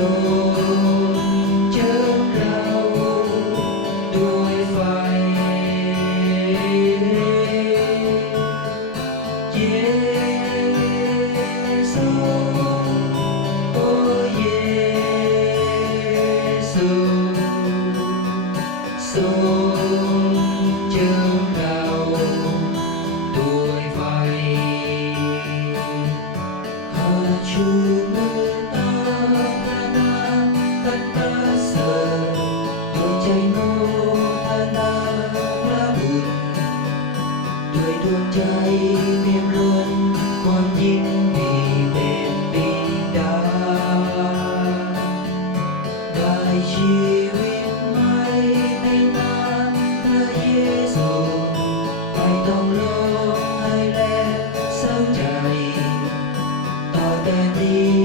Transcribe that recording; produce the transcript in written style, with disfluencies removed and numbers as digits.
งเจิมเราด้วยไฟเยซูโอ้เยซูทรงเจิมเราด้วยไฟหาชูมือตาพระนามอันประเสริฐด้วยใจโมทนาพระบุญด้วยดวงใจเปี่ยมล้นความยินดีเป็นบิดาได้ชีวิตใหม่ในนามพระเยซูไม่ต้องร้องไห้และเศร้าใจต่อแต่นี้